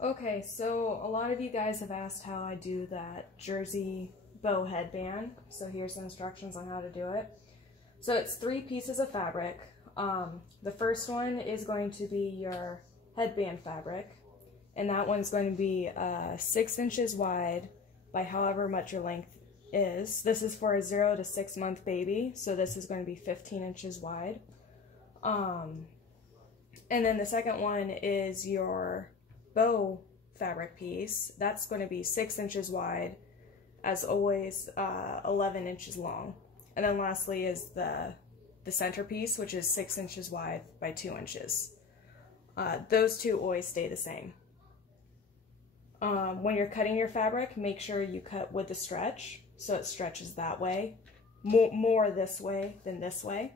Okay, so a lot of you guys have asked how I do that jersey bow headband. So here's the instructions on how to do it. So it's 3 pieces of fabric. The first one is going to be your headband fabric, and that one's going to be 6 inches wide by however much your length is. This is for a 0 to 6 month baby, so this is going to be 15 inches wide. And then the second one is your bow fabric piece. That's going to be 6 inches wide, as always, 11 inches long. And then lastly is the centerpiece, which is 6 inches wide by 2 inches. Those two always stay the same. When you're cutting your fabric, make sure you cut with the stretch, so it stretches that way, more this way than this way.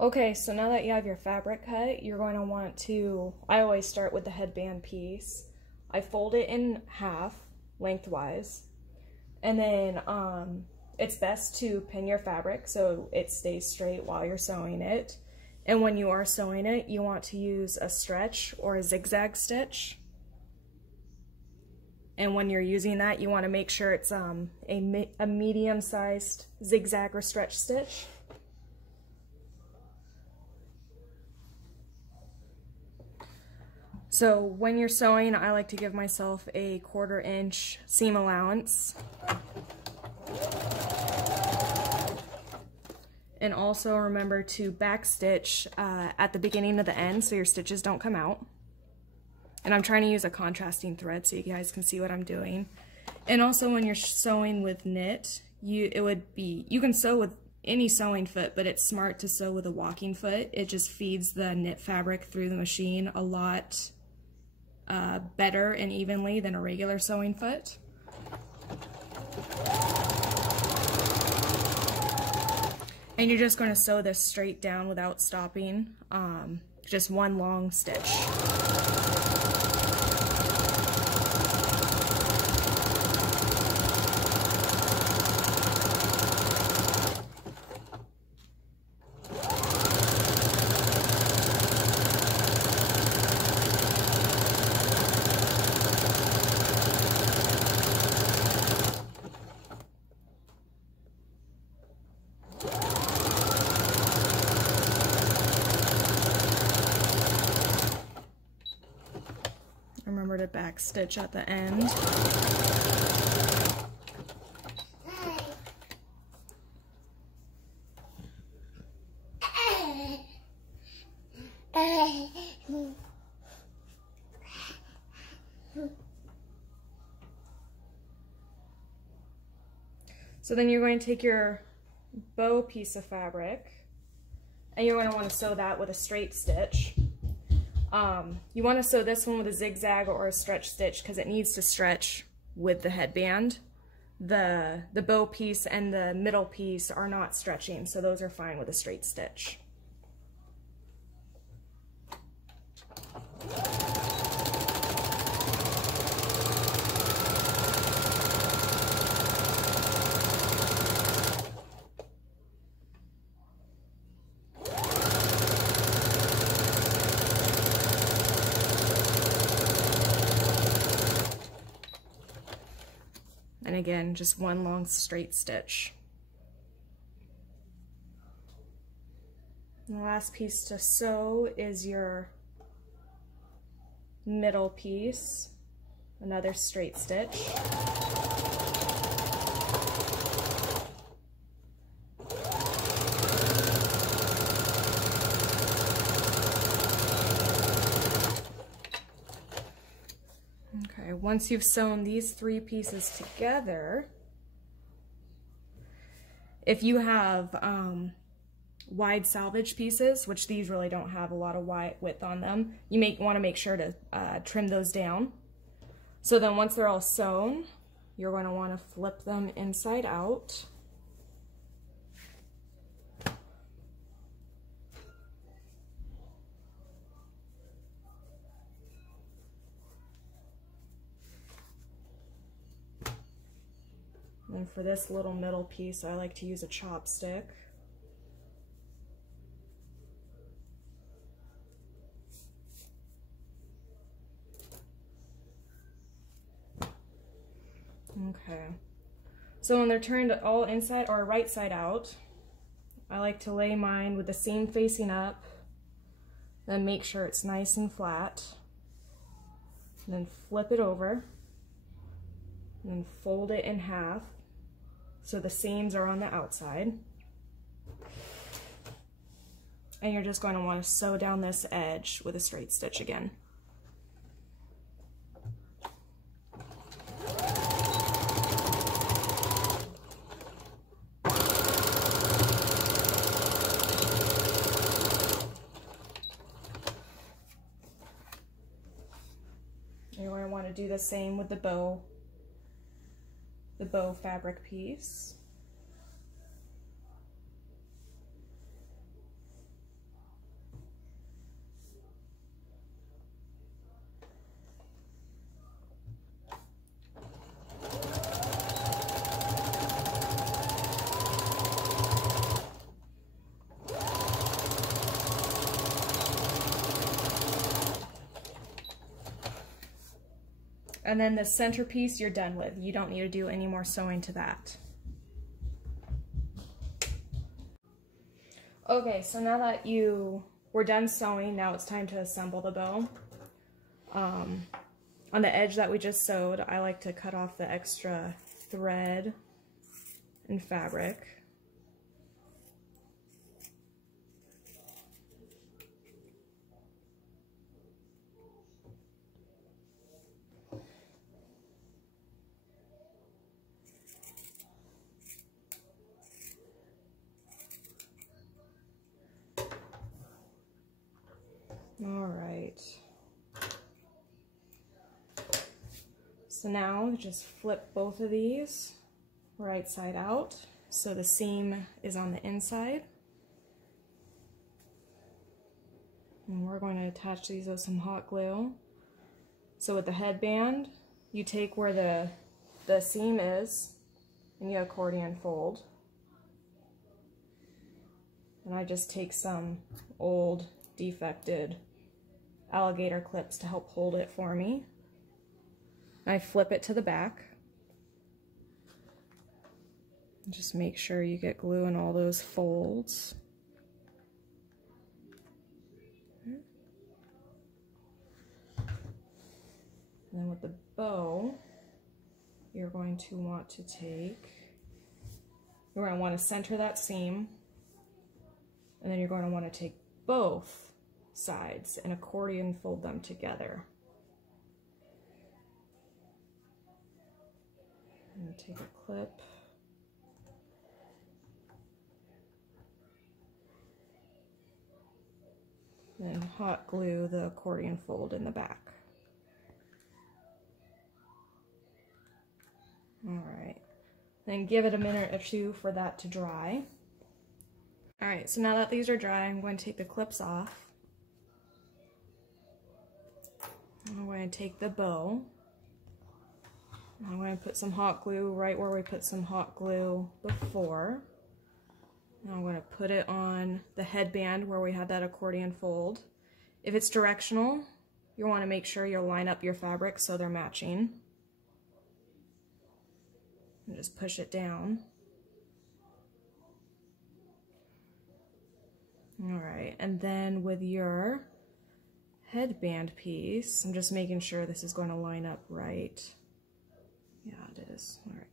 Okay, so now that you have your fabric cut, you're going to want to, I always start with the headband piece. I fold it in half, lengthwise, and then it's best to pin your fabric so it stays straight while you're sewing it. And when you are sewing it, you want to use a stretch or a zigzag stitch. And when you're using that, you want to make sure it's a medium-sized zigzag or stretch stitch. So when you're sewing, I like to give myself a 1/4 inch seam allowance. And also remember to back stitch at the beginning of the end so your stitches don't come out. And I'm trying to use a contrasting thread so you guys can see what I'm doing. And also when you're sewing with knit, you can sew with any sewing foot, but it's smart to sew with a walking foot. It just feeds the knit fabric through the machine a lot better and evenly than a regular sewing foot. And you're just going to sew this straight down without stopping, just one long stitch. Remember to back stitch at the end. So then you're going to take your bow piece of fabric and you're going to want to sew that with a straight stitch. You want to sew this one with a zigzag or a stretch stitch because it needs to stretch with the headband. The bow piece and the middle piece are not stretching, so those are fine with a straight stitch. And again, just one long straight stitch. And the last piece to sew is your middle piece, another straight stitch. Okay, once you've sewn these 3 pieces together, if you have wide salvage pieces, which these really don't have a lot of wide width on them, you want to make sure to trim those down. So then once they're all sewn, you're going to want to flip them inside out. And for this little middle piece, I like to use a chopstick. Okay. So when they're turned all inside or right side out, I like to lay mine with the seam facing up, then make sure it's nice and flat, and then flip it over, and then fold it in half so the seams are on the outside. And you're just going to want to sew down this edge with a straight stitch again. You're going to want to do the same with the bow fabric piece. And then the centerpiece you're done with. You don't need to do any more sewing to that. Okay, so now that we're done sewing, now it's time to assemble the bow. On the edge that we just sewed, I like to cut off the extra thread and fabric. All right. So now just flip both of these right side out so the seam is on the inside. And we're going to attach these with some hot glue. So with the headband, you take where the seam is and you accordion fold. And I just take some old defected alligator clips to help hold it for me. I flip it to the back. Just make sure you get glue in all those folds. And then with the bow, you're going to want to center that seam, and then you're going to want to take both sides and accordion fold them together. And take a clip. Then hot glue the accordion fold in the back. Alright, then give it a minute or two for that to dry. Alright, so now that these are dry, I'm going to take the clips off. I'm going to take the bow. I'm going to put some hot glue right where we put some hot glue before. And I'm going to put it on the headband where we had that accordion fold. If it's directional, you want to make sure you'll line up your fabric so they're matching. And just push it down. Alright, and then with your headband piece, I'm just making sure this is going to line up right. Yeah, it is. Alright.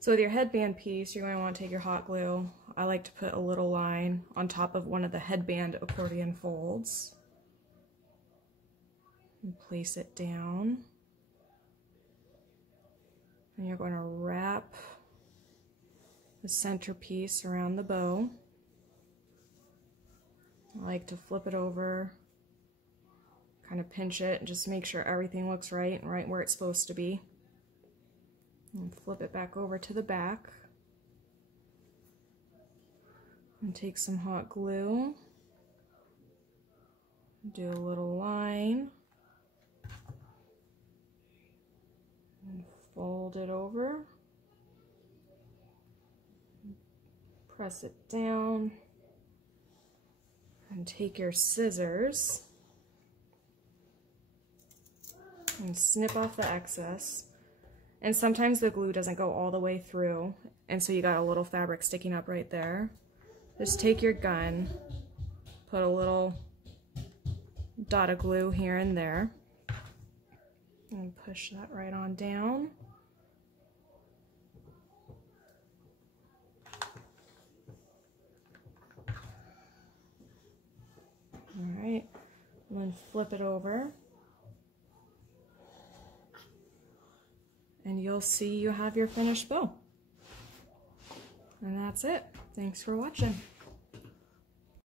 So with your headband piece, you're going to want to take your hot glue. I like to put a little line on top of one of the headband accordion folds. And place it down. And you're going to wrap the centerpiece around the bow. I like to flip it over, kind of pinch it, and just make sure everything looks right and right where it's supposed to be. And flip it back over to the back. And take some hot glue. Do a little line. And fold it over. Press it down. And take your scissors and snip off the excess. And sometimes the glue doesn't go all the way through, and so you got a little fabric sticking up right there. Just take your gun, put a little dot of glue here and there, and push that right on down. All right, and then flip it over. And you'll see you have your finished bow. And that's it. Thanks for watching.